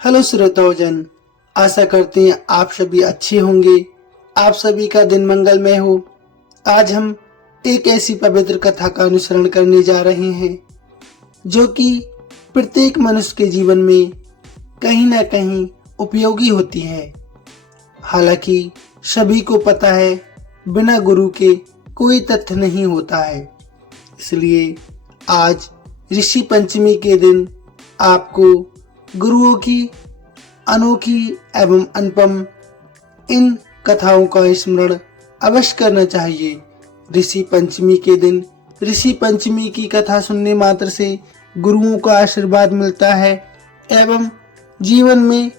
Hello श्रोताओजन, आशा करते हैं आप सभी अच्छे होंगे। आप सभी का दिन मंगलमय हो। आज हम एक ऐसी पवित्र कथा का अनुसरण करने जा रहे हैं जो कि प्रत्येक मनुष्य के जीवन में कहीं ना कहीं उपयोगी होती है। हालांकि सभी को पता है बिना गुरु के कोई तथ्य नहीं होता है। इसलिए आज ऋषि पंचमी के दिन आपको गुरुओं की अनोखी एवं अनुपम इन कथाओं का स्मरण अवश्य करना चाहिए। ऋषि पंचमी के दिन ऋषि पंचमी की कथा सुनने मात्र से गुरुओं का आशीर्वाद मिलता है एवं जीवन में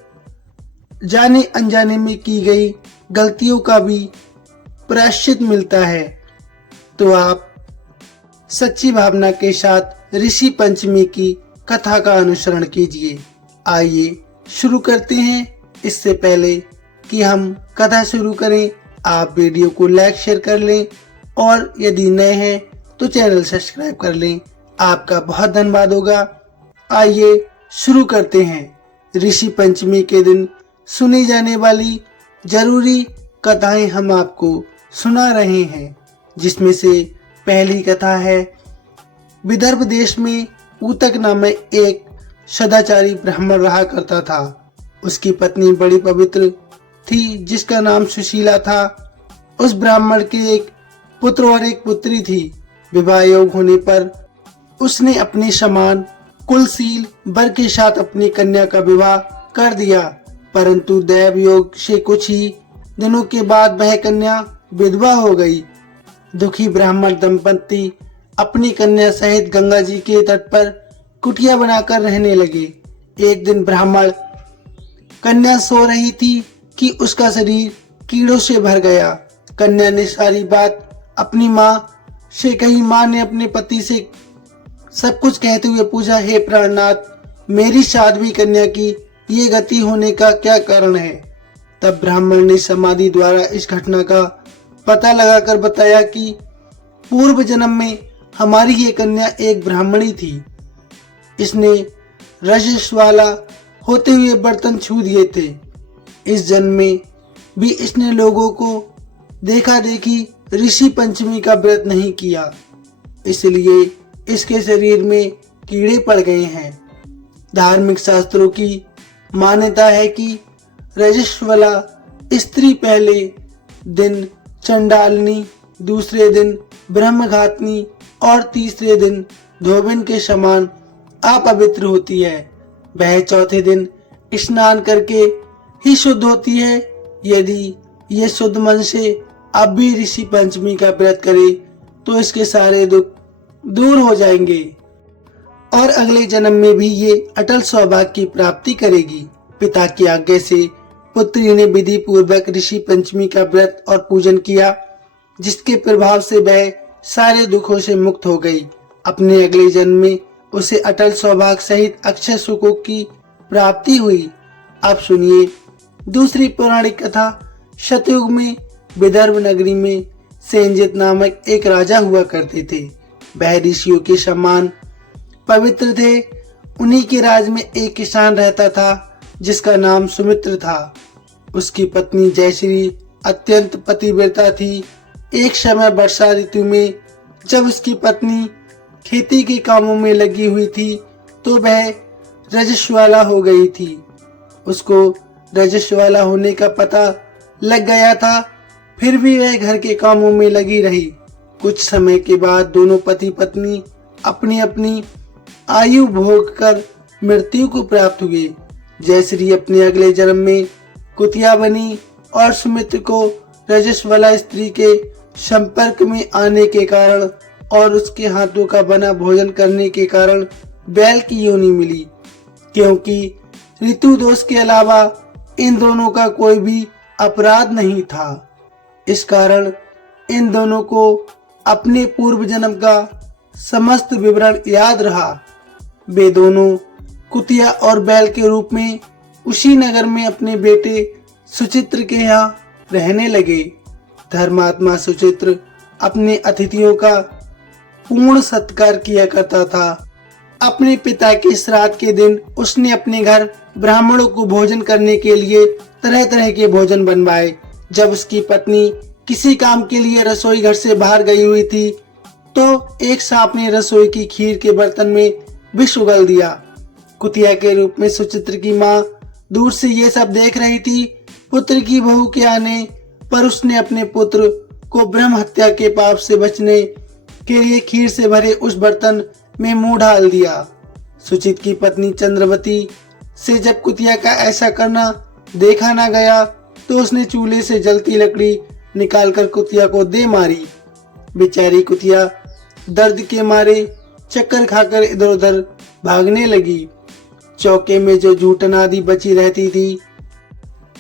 जाने अनजाने में की गई गलतियों का भी प्रायश्चित मिलता है। तो आप सच्ची भावना के साथ ऋषि पंचमी की कथा का अनुसरण कीजिए। आइए शुरू करते हैं। इससे पहले कि हम कथा शुरू करें, आप वीडियो को लाइक शेयर कर लें और यदि नए हैं तो चैनल सब्सक्राइब कर लें। आपका बहुत धन्यवाद होगा। आइए शुरू करते हैं। ऋषि पंचमी के दिन सुनी जाने वाली जरूरी कथाएं हम आपको सुना रहे हैं, जिसमें से पहली कथा है। विदर्भ देश में ऊतक नामक एक सदाचारी ब्राह्मण रहा करता था। उसकी पत्नी बड़ी पवित्र थी, जिसका नाम सुशीला था। उस ब्राह्मण के एक पुत्र और एक पुत्री थी। विवाह योग होने पर उसने अपने समान कुलशील वर के साथ अपनी कन्या का विवाह कर दिया, परंतु दैव योग से कुछ ही दिनों के बाद वह कन्या विधवा हो गई। दुखी ब्राह्मण दंपति अपनी कन्या सहित गंगा जी के तट पर कुटिया बनाकर रहने लगे। एक दिन ब्राह्मण कन्या सो रही थी कि उसका शरीर कीड़ों से भर गया। कन्या ने सारी बात अपनी माँ से कही। माँ ने अपने पति से सब कुछ कहते हुए पूछा, हे प्राणनाथ, मेरी साध्वी कन्या की ये गति होने का क्या कारण है? तब ब्राह्मण ने समाधि द्वारा इस घटना का पता लगाकर बताया कि पूर्व जन्म में हमारी ये कन्या एक ब्राह्मणी थी। इसने रजस वाला होते हुए बर्तन छू दिए थे। इस जन्म में भी इसने लोगों को देखा देखी ऋषि पंचमी का व्रत नहीं किया, इसलिए इसके शरीर में कीड़े पड़ गए हैं। धार्मिक शास्त्रों की मान्यता है कि रजस्वला स्त्री पहले दिन चंडालनी, दूसरे दिन ब्रह्मघातनी और तीसरे दिन धोबिन के समान अपवित्र होती है। वह चौथे दिन स्नान करके ही शुद्ध होती है। यदि ये शुद्ध मन से अब भी ऋषि पंचमी का व्रत करे तो इसके सारे दुख दूर हो जाएंगे और अगले जन्म में भी ये अटल सौभाग्य की प्राप्ति करेगी। पिता की आज्ञा से पुत्री ने विधि पूर्वक ऋषि पंचमी का व्रत और पूजन किया, जिसके प्रभाव से वह सारे दुखों से मुक्त हो गई। अपने अगले जन्म में उसे अटल सौभाग्य सहित अक्षय सुखों की प्राप्ति हुई। अब सुनिए दूसरी पौराणिक कथा। सतयुग में विदर्भ नगरी में सेंजित नामक एक राजा हुआ करते थे। वह ऋषियों के समान पवित्र थे। उन्हीं के राज में एक किसान रहता था, जिसका नाम सुमित्र था। उसकी पत्नी जयश्री अत्यंत पतिव्रता थी। एक समय वर्षा ऋतु में जब उसकी पत्नी खेती के कामों में लगी हुई थी तो वह रजस्वाला हो गई थी। उसको रजस्वाला होने का पता लग गया था, फिर भी वह घर के कामों में लगी रही। कुछ समय के बाद दोनों पति पत्नी अपनी अपनी आयु भोग कर मृत्यु को प्राप्त हुए। जयश्री अपने अगले जन्म में कुतिया बनी और सुमित्र को रजस्वला स्त्री के संपर्क में आने के कारण और उसके हाथों का बना भोजन करने के कारण बैल की योनि मिली, क्योंकि ऋतु दोष के अलावा इन दोनों का कोई भी अपराध नहीं था। इस कारण इन दोनों को अपने पूर्व जन्म का समस्त विवरण याद रहा। वे दोनों कुतिया और बैल के रूप में उसी नगर में अपने बेटे सुचित्र के यहाँ रहने लगे। धर्मात्मा सुचित्र अपने अतिथियों का पूर्ण सत्कार किया करता था। अपने पिता के श्राद्ध के दिन उसने अपने घर ब्राह्मणों को भोजन करने के लिए तरह तरह के भोजन बनवाए। जब उसकी पत्नी किसी काम के लिए रसोई घर से बाहर गई हुई थी तो एक सांप ने रसोई की खीर के बर्तन में विष उगल दिया। कुतिया के रूप में सुचित्र की माँ दूर से ये सब देख रही थी। पुत्र की बहू के आने पर उसने अपने पुत्र को ब्रह्म हत्या के पाप से बचने के लिए खीर से भरे उस बर्तन में मुंह डाल दिया। सुचित की पत्नी चंद्रवती से जब कुतिया का ऐसा करना देखा ना गया तो उसने चूल्हे से जलती लकड़ी निकालकर कुतिया को दे मारी। बेचारी कुतिया दर्द के मारे चक्कर खाकर इधर उधर भागने लगी। चौके में जो जूठन आदि बची रहती थी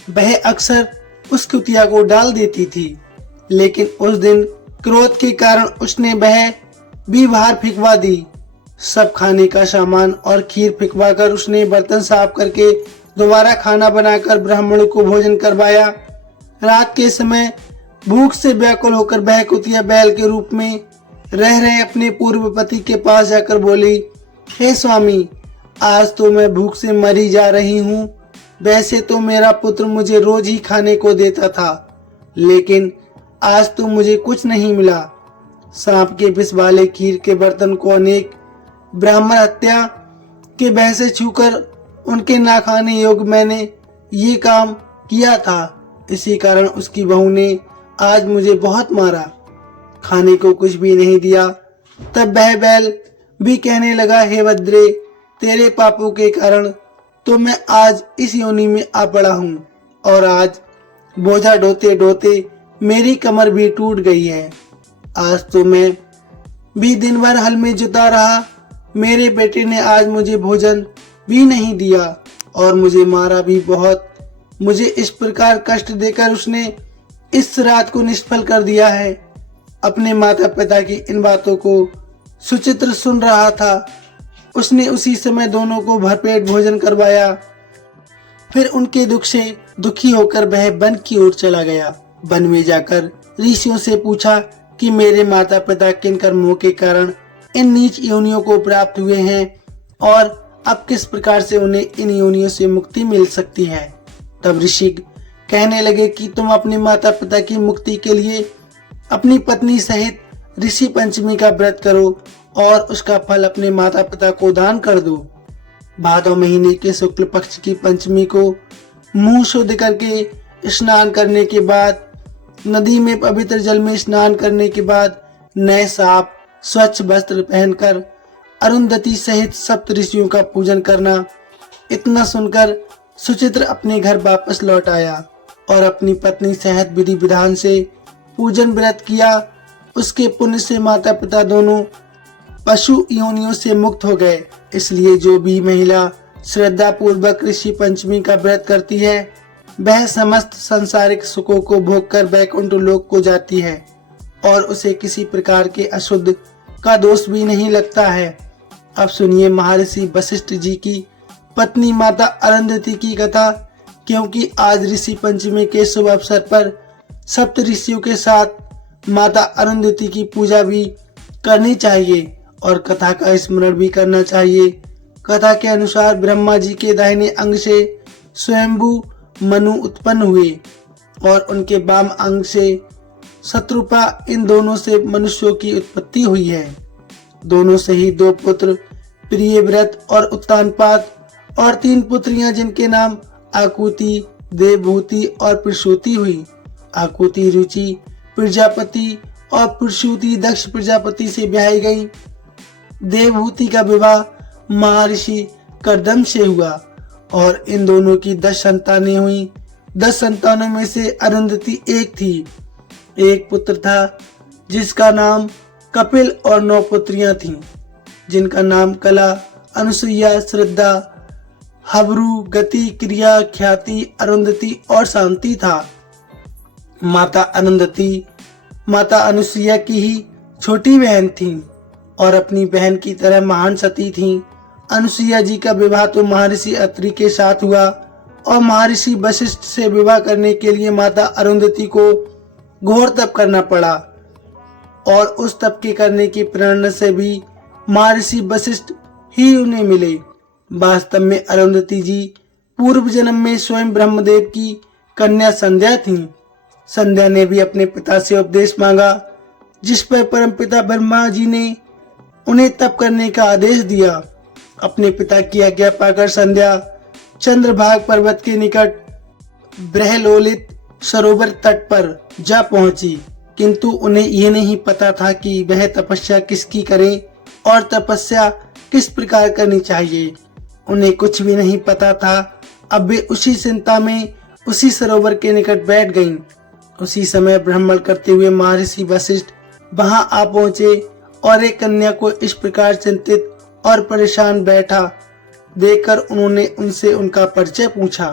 वह अक्सर उस कुतिया को डाल देती थी, लेकिन उस दिन क्रोध के कारण उसने वह भी बाहर फिकवा दी। सब खाने का सामान और खीर फिकवा कर उसने बर्तन साफ करके दोबारा खाना बनाकर ब्राह्मणों को भोजन करवाया। रात के समय भूख से व्याकुल होकर वह कुतिया बैल के रूप में रह रहे अपने पूर्व पति के पास जाकर बोली, हे स्वामी, आज तो मैं भूख से मरी जा रही हूँ। वैसे तो मेरा पुत्र मुझे रोज ही खाने को देता था, लेकिन आज तो मुझे कुछ नहीं मिला। सांप के विष वाले खीर के बर्तन को अनेक ब्राह्मण हत्या के भय से छूकर उनके ना खाने योग्य मैंने ये काम किया था। इसी कारण उसकी बहू ने आज मुझे बहुत मारा, खाने को कुछ भी नहीं दिया। तब वह बैल भी कहने लगा, हे भद्रे, तेरे पापों के कारण तो मैं आज इस योनि में आ पड़ा हूँ और आज बोझा ढोते ढोते मेरी कमर भी टूट गई है। आज तो मैं भी दिन भर हल में जुटा रहा। मेरे बेटे ने आज मुझे भोजन भी नहीं दिया और मुझे मारा भी बहुत। मुझे इस प्रकार कष्ट देकर उसने इस रात को निष्फल कर दिया है। अपने माता पिता की इन बातों को सुचित्र सुन रहा था। उसने उसी समय दोनों को भरपेट भोजन करवाया। फिर उनके दुख से दुखी होकर वह वन की ओर चला गया। वन में जाकर ऋषियों से पूछा कि मेरे माता पिता किन कर्मों के कारण इन नीच योनियों को प्राप्त हुए हैं और अब किस प्रकार से उन्हें इन योनियों से मुक्ति मिल सकती है। तब ऋषि कहने लगे कि तुम अपने माता पिता की मुक्ति के लिए अपनी पत्नी सहित ऋषि पंचमी का व्रत करो और उसका फल अपने माता पिता को दान कर दो। भादव महीने के शुक्ल पक्ष की पंचमी को मुंह शुद्ध करके स्नान करने के बाद, नदी में पवित्र जल में स्नान करने के बाद नए साफ स्वच्छ वस्त्र पहनकर अरुंधति सहित सप्त ऋषियों का पूजन करना। इतना सुनकर सुचित्र अपने घर वापस लौट आया और अपनी पत्नी सहित विधि विधान से पूजन व्रत किया। उसके पुण्य से माता पिता दोनों पशु योनियों से मुक्त हो गए। इसलिए जो भी महिला श्रद्धा पूर्वक ऋषि पंचमी का व्रत करती है वह समस्त सांसारिक सुखों को भोग कर वैकुंठ लोक को जाती है और उसे किसी प्रकार के अशुद्ध का दोष भी नहीं लगता है। अब सुनिए महर्षि वशिष्ठ जी की पत्नी माता अरुंधति की कथा, क्योंकि आज ऋषि पंचमी के शुभ अवसर पर सप्त ऋषियों के साथ माता अरुंधति की पूजा भी करनी चाहिए और कथा का स्मरण भी करना चाहिए। कथा के अनुसार ब्रह्मा जी के दाहिने अंग से स्वयंभू मनु उत्पन्न हुए और उनके वाम अंग से शत्रुपा, इन दोनों से मनुष्यों की उत्पत्ति हुई है। दोनों से ही दो पुत्र प्रियव्रत और उत्तानपाद और तीन पुत्रियां जिनके नाम आकुति, देवभूति और प्रसूति हुई। आकुति रुचि प्रजापति और प्रसूति दक्ष प्रजापति से ब्याही गई। देवभूति का विवाह महर्षि कर्दम से हुआ और इन दोनों की 10 संतानें हुई। 10 संतानों में से अरुंधति एक थी। एक पुत्र था जिसका नाम कपिल और 9 पुत्रियां थीं जिनका नाम कला, अनुसुईया, श्रद्धा, हबरू, गति, क्रिया, ख्याति, अरुंधति और शांति था। माता अरुंधति माता अनुसुईया की ही छोटी बहन थी और अपनी बहन की तरह महान सती थी। अनुसुईया जी का विवाह तो महर्षि अत्रि के साथ हुआ और महर्षि वशिष्ठ से विवाह करने के लिए माता अरुंधति को घोर तप करना पड़ा और उस तप के करने की प्रेरणा से भी महर्षि वशिष्ठ ही उन्हें मिले। वास्तव में अरुंधति जी पूर्व जन्म में स्वयं ब्रह्मदेव की कन्या संध्या थी। संध्या ने भी अपने पिता से उपदेश मांगा, जिस पर परमपिता ब्रह्मा जी ने उन्हें तप करने का आदेश दिया। अपने पिता की आज्ञा पाकर संध्या चंद्रभाग पर्वत के निकट ब्रह्मलोलित सरोवर तट पर जा पहुंची, किंतु उन्हें यह नहीं पता था कि वह तपस्या किसकी करें और तपस्या किस प्रकार करनी चाहिए। उन्हें कुछ भी नहीं पता था। अब वे उसी चिंता में उसी सरोवर के निकट बैठ गईं। उसी समय भ्रमण करते हुए महर्षि वशिष्ठ वहां आ पहुंचे और एक कन्या को इस प्रकार चिंतित और परेशान बैठा देखकर उन्होंने उनसे उनका परिचय पूछा।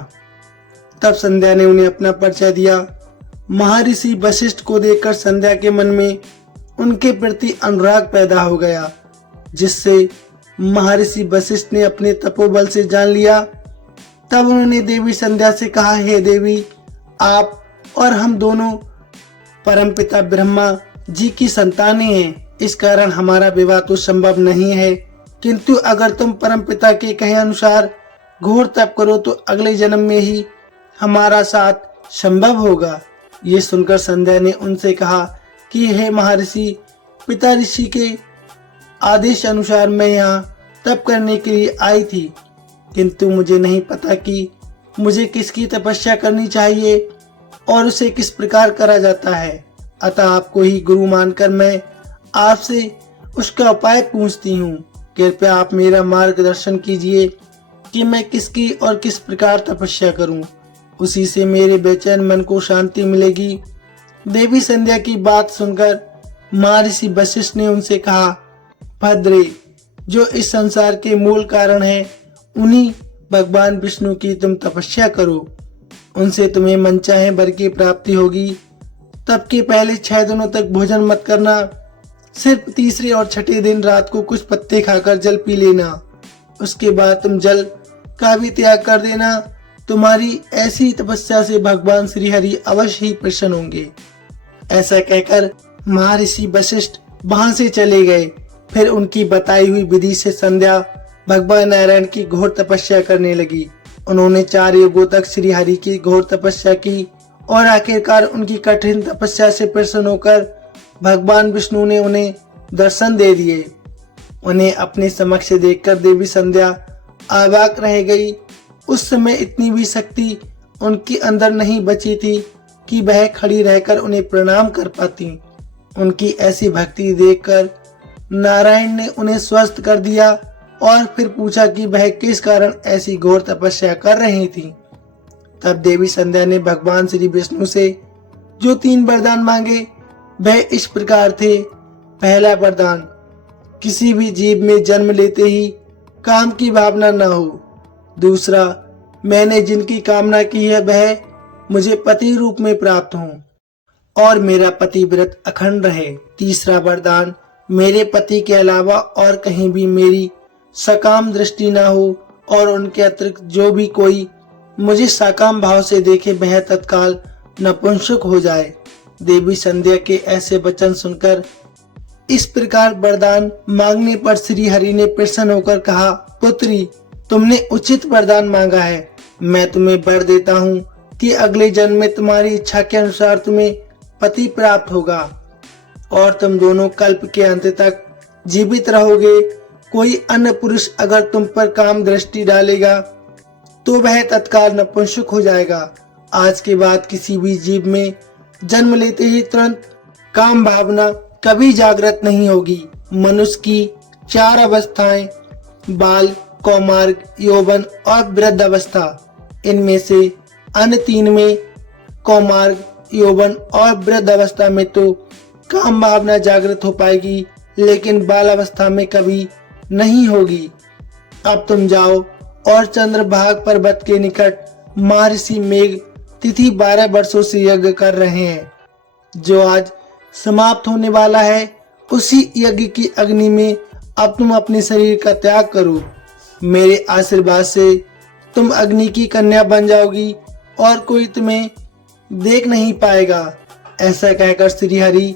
तब संध्या ने उन्हें अपना परिचय दिया। महर्षि वशिष्ठ को देखकर संध्या के मन में उनके प्रति अनुराग पैदा हो गया, जिससे महर्षि वशिष्ठ ने अपने तपोबल से जान लिया। तब उन्होंने देवी संध्या से कहा, हे देवी, आप और हम दोनों परमपिता ब्रह्मा जी की संतानें हैं। इस कारण हमारा विवाह तो संभव नहीं है, किंतु अगर तुम परमपिता के कहे अनुसार घोर तप करो तो अगले जन्म में ही हमारा साथ संभव होगा। ये सुनकर संध्या ने उनसे कहा कि हे महर्षि, पिता ऋषि के आदेश अनुसार मैं यहाँ तप करने के लिए आई थी, किंतु मुझे नहीं पता कि मुझे किसकी तपस्या करनी चाहिए और उसे किस प्रकार करा जाता है। अतः आपको ही गुरु मानकर मैं आपसे उसका उपाय पूछती हूँ। कृपया आप मेरा मार्गदर्शन कीजिए कि मैं किसकी और किस प्रकार तपस्या करूं। उसी से मेरे बेचैन मन को शांति मिलेगी। देवी संध्या की बात सुनकर महर्षि वशिष्ठ ने उनसे कहा, भद्रे, जो इस संसार के मूल कारण है, उन्हीं भगवान विष्णु की तुम तपस्या करो। उनसे तुम्हें मनचाहे वर की प्राप्ति होगी। तब के पहले 6 दिनों तक भोजन मत करना। सिर्फ तीसरे और छठे दिन रात को कुछ पत्ते खाकर जल पी लेना। उसके बाद तुम जल का भी त्याग कर देना। तुम्हारी ऐसी तपस्या से भगवान श्री हरि अवश्य ही प्रसन्न होंगे। ऐसा कहकर महर्षि वशिष्ठ वहां से चले गए। फिर उनकी बताई हुई विधि से संध्या भगवान नारायण की घोर तपस्या करने लगी। उन्होंने 4 युगों तक श्री हरि की घोर तपस्या की और आखिरकार उनकी कठिन तपस्या से प्रसन्न होकर भगवान विष्णु ने उन्हें दर्शन दे दिए। उन्हें अपने समक्ष देखकर देवी संध्या अवाक रह गई। उस समय इतनी भी शक्ति उनके अंदर नहीं बची थी कि वह खड़ी रहकर उन्हें प्रणाम कर पाती। उनकी ऐसी भक्ति देखकर नारायण ने उन्हें स्वस्थ कर दिया और फिर पूछा कि वह किस कारण ऐसी घोर तपस्या कर रही थी। तब देवी संध्या ने भगवान श्री विष्णु से जो 3 वरदान मांगे वह इस प्रकार थे। पहला वरदान, किसी भी जीव में जन्म लेते ही काम की भावना न हो। दूसरा, मैंने जिनकी कामना की है वह मुझे पति रूप में प्राप्त हो और मेरा पति व्रत अखंड रहे। तीसरा वरदान, मेरे पति के अलावा और कहीं भी मेरी सकाम दृष्टि न हो और उनके अतिरिक्त जो भी कोई मुझे सकाम भाव से देखे वह तत्काल नपुंसक हो जाए। देवी संध्या के ऐसे वचन सुनकर इस प्रकार वरदान मांगने पर श्री हरि ने प्रसन्न होकर कहा, पुत्री, तुमने उचित वरदान मांगा है। मैं तुम्हें वर देता हूँ कि अगले जन्म में तुम्हारी इच्छा के अनुसार तुम्हें पति प्राप्त होगा और तुम दोनों कल्प के अंत तक जीवित रहोगे। कोई अन्य पुरुष अगर तुम पर काम दृष्टि डालेगा तो वह तत्काल नपुंसक हो जाएगा। आज के बाद किसी भी जीव में जन्म लेते ही तुरंत काम भावना कभी जागृत नहीं होगी। मनुष्य की 4 अवस्थाएं, बाल, कौमार्ग, यौवन और वृद्ध अवस्था, इनमें से अन्य 3 में, कौमार्ग, यौवन और वृद्ध अवस्था में तो काम भावना जागृत हो पाएगी, लेकिन बाल अवस्था में कभी नहीं होगी। अब तुम जाओ और चंद्रभाग पर्वत के निकट महर्षि मेघ तिथि 12 वर्षों से यज्ञ कर रहे हैं, जो आज समाप्त होने वाला है। उसी यज्ञ की अग्नि में अब तुम अपने शरीर का त्याग करो। मेरे आशीर्वाद से तुम अग्नि की कन्या बन जाओगी और कोई तुम्हें देख नहीं पाएगा। ऐसा कहकर श्री हरि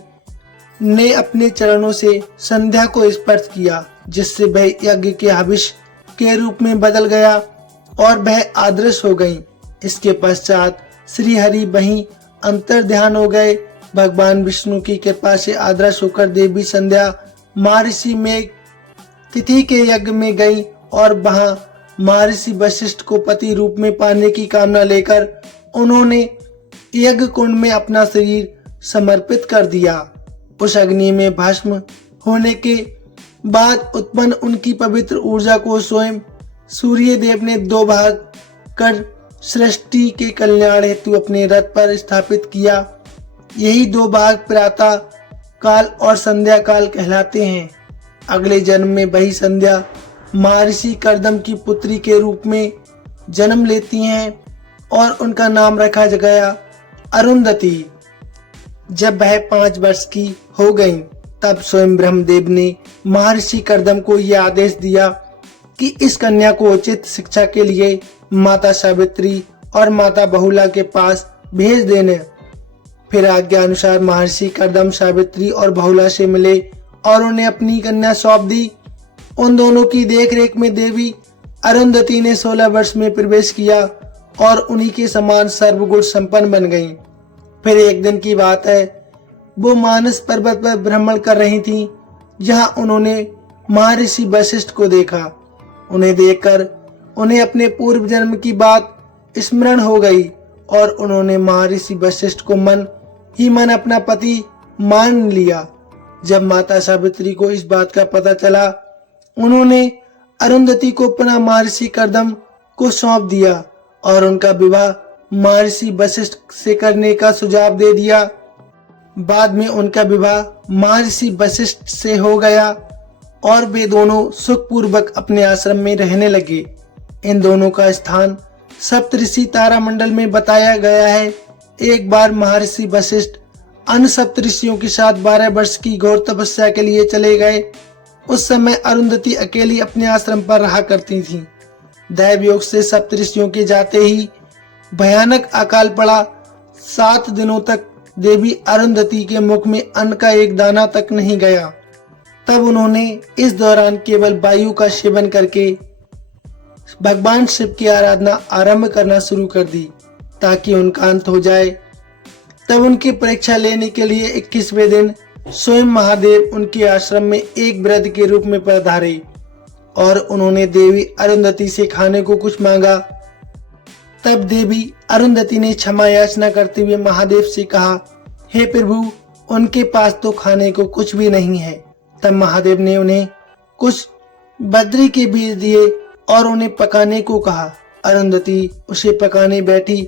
ने अपने चरणों से संध्या को स्पर्श किया। जिससे वह यज्ञ के हविष के रूप में बदल गया और वह अदृश्य हो गई। इसके पश्चात श्री हरि वहीं अंतर ध्यान हो गए। भगवान विष्णु की कृपा से अदृश्य होकर देवी संध्या महर्षि में तिथि के यज्ञ में गई और वहां महर्षि वशिष्ठ को पति रूप में पाने की कामना लेकर उन्होंने यज्ञ कुंड में अपना शरीर समर्पित कर दिया। उस अग्नि में भस्म होने के बाद उत्पन्न उनकी पवित्र ऊर्जा को स्वयं सूर्य देव ने 2 भाग कर सृष्टि के कल्याण हेतु अपने रथ पर स्थापित किया। यही 2 भाग प्रातः काल और संध्या काल कहलाते हैं। अगले जन्म में वही संध्या महर्षि कर्दम की पुत्री के रूप में जन्म लेती हैं और उनका नाम रखा गया अरुंधति। जब वह 5 वर्ष की हो गई तब स्वयं ब्रह्मदेव ने महर्षि कर्दम को यह आदेश दिया कि इस कन्या को उचित शिक्षा के लिए माता सावित्री और माता बहुला के पास भेज देने। फिर आज्ञा अनुसार महर्षि कर्दम सावित्री और बहुला से मिले और उन्हें अपनी कन्या सौंप दी। उन दोनों की देखरेख में देवी अरुंधति ने 16 वर्ष में प्रवेश किया और उन्हीं के समान सर्वगुण संपन्न बन गईं। फिर एक दिन की बात है, वो मानस पर्वत पर भ्रमण कर रही थीं। जहां उन्होंने महर्षि वशिष्ठ को देखा। उन्हें देखकर उन्हें अपने पूर्व जन्म की बात स्मरण हो गई और उन्होंने महर्षि वशिष्ठ को मन ही मन अपना पति मान लिया। जब माता सावित्री को इस बात का पता चला, उन्होंने अरुंधति को पुनः महर्षि कर्दम को सौंप दिया और उनका विवाह महर्षि वशिष्ठ से करने का सुझाव दे दिया। बाद में उनका विवाह महर्षि वशिष्ठ से हो गया और वे दोनों सुखपूर्वक अपने आश्रम में रहने लगे। इन दोनों का स्थान सप्तऋषि तारामंडल में बताया गया है। एक बार महर्षि वशिष्ठ अन्य सप्तऋषियों के साथ 12 वर्ष की घोर तपस्या के लिए चले गए। उस समय अरुंधति अकेली अपने आश्रम पर रहा करती थीं। दैव योग से सप्तऋषियों के जाते ही भयानक अकाल पड़ा। 7 दिनों तक देवी अरुंधति के मुख में अन्न का एक दाना तक नहीं गया। तब उन्होंने इस दौरान केवल वायु का सेवन करके भगवान शिव की आराधना आरंभ करना शुरू कर दी ताकि उनका अंत हो जाए। तब उनकी परीक्षा लेने के लिए 21वें दिन स्वयं महादेव उनके आश्रम में एक वृद्ध के रूप में पधारे और उन्होंने देवी अरुंधति से खाने को कुछ मांगा। तब देवी अरुंधति ने क्षमा याचना करते हुए महादेव से कहा, हे प्रभु, उनके पास तो खाने को कुछ भी नहीं है। तब महादेव ने उन्हें कुछ बद्री के बीज दिए और उन्हें पकाने को कहा। अरुंधति उसे पकाने बैठी।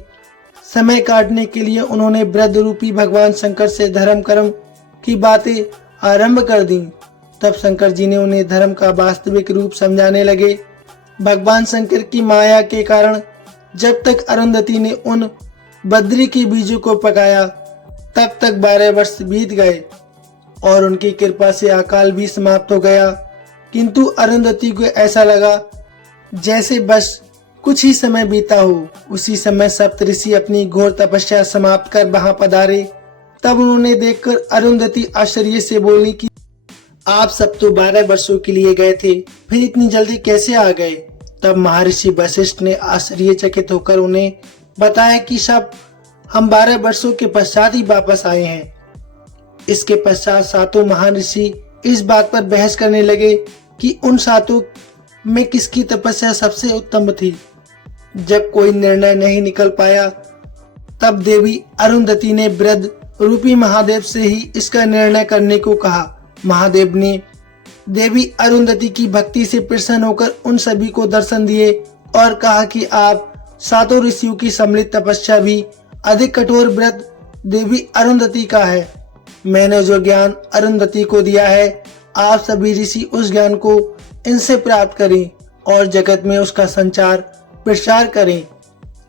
समय काटने के लिए उन्होंने वृद्ध रूपी भगवान शंकर से धर्म कर्म की बातें आरंभ कर दी। तब शंकर जी ने उन्हें धर्म का वास्तविक रूप समझाने लगे। भगवान शंकर की माया के कारण जब तक अरुंधति ने उन बद्री के बीजों को पकाया तब तक 12 वर्ष बीत गए और उनकी कृपा से अकाल भी समाप्त हो गया। किंतु अरुंधति को ऐसा लगा जैसे बस कुछ ही समय बीता हो। उसी समय सप्तऋषि अपनी घोर तपस्या समाप्त कर वहां पधारे। तब उन्होंने देखकर अरुंधति आश्चर्य से बोली कि आप सब तो 12 वर्षों के लिए गए थे, फिर इतनी जल्दी कैसे आ गए? तब महर्षि वशिष्ठ ने आश्चर्यचकित होकर उन्हें बताया कि सब हम 12 वर्षों के पश्चात ही वापस आए हैं। इसके पश्चात 7 महर्षि इस बात पर बहस करने लगे कि उन 7 में किसकी तपस्या सबसे उत्तम थी। जब कोई निर्णय नहीं निकल पाया तब देवी अरुंधति ने वृद्ध रूपी महादेव से ही इसका निर्णय करने को कहा। महादेव ने देवी अरुंधति की भक्ति से प्रसन्न होकर उन सभी को दर्शन दिए और कहा कि आप 7 ऋषियों की सम्मिलित तपस्या भी अधिक कठोर व्रत देवी अरुंधति का है। मैंने जो ज्ञान अरुंधति को दिया है, आप सभी ऋषि उस ज्ञान को इनसे प्राप्त करें और जगत में उसका संचार प्रसार करें।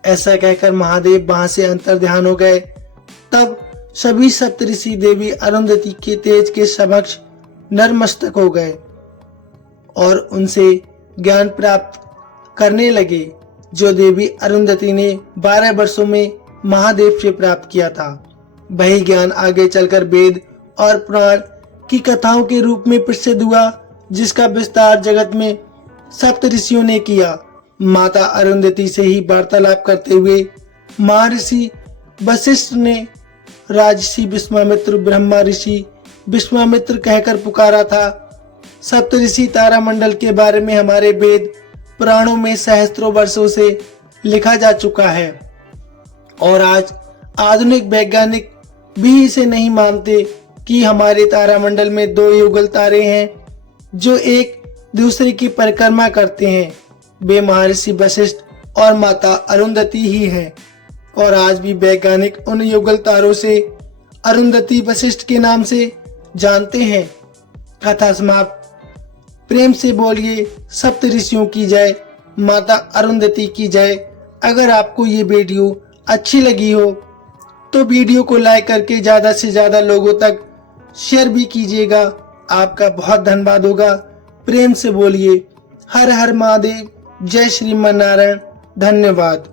ऐसा कहकर महादेव वहां से अंतर ध्यान हो गए। तब सभी सप्तऋषि देवी अरुंधति के तेज के समक्ष नतमस्तक हो गए और उनसे ज्ञान प्राप्त करने लगे जो देवी अरुंधति ने 12 वर्षों में महादेव से प्राप्त किया था। वही ज्ञान आगे चलकर वेद और पुराण की कथाओं के रूप में प्रसिद्ध हुआ। जिसका विस्तार जगत में सप्त ऋषियों ने किया। माता अरुंधति से ही वार्तालाप करते हुए महर्षि वशिष्ठ ने राजर्षि विश्वामित्र ब्रह्मा ऋषि विश्वामित्र कहकर पुकारा था। सप्तऋषि तारामंडल के बारे में हमारे वेद पुराणों में सहस्त्रों वर्षों से लिखा जा चुका है और आज आधुनिक वैज्ञानिक भी इसे नहीं मानते कि हमारे तारामंडल में 2 युगल तारे हैं जो एक दूसरे की परिक्रमा करते हैं। वे महर्षि वशिष्ठ और माता अरुंधति ही हैं और आज भी वैज्ञानिक उन युगल तारों से अरुंधति वशिष्ठ के नाम से जानते हैं। कथा समाप्त। प्रेम से बोलिए सप्त ऋषियों की जय, माता अरुंधति की जय। अगर आपको ये वीडियो अच्छी लगी हो तो वीडियो को लाइक करके ज्यादा से ज्यादा लोगों तक शेयर भी कीजिएगा। आपका बहुत धन्यवाद होगा। प्रेम से बोलिए हर हर महादेव, जय श्रीमन नारायण। धन्यवाद।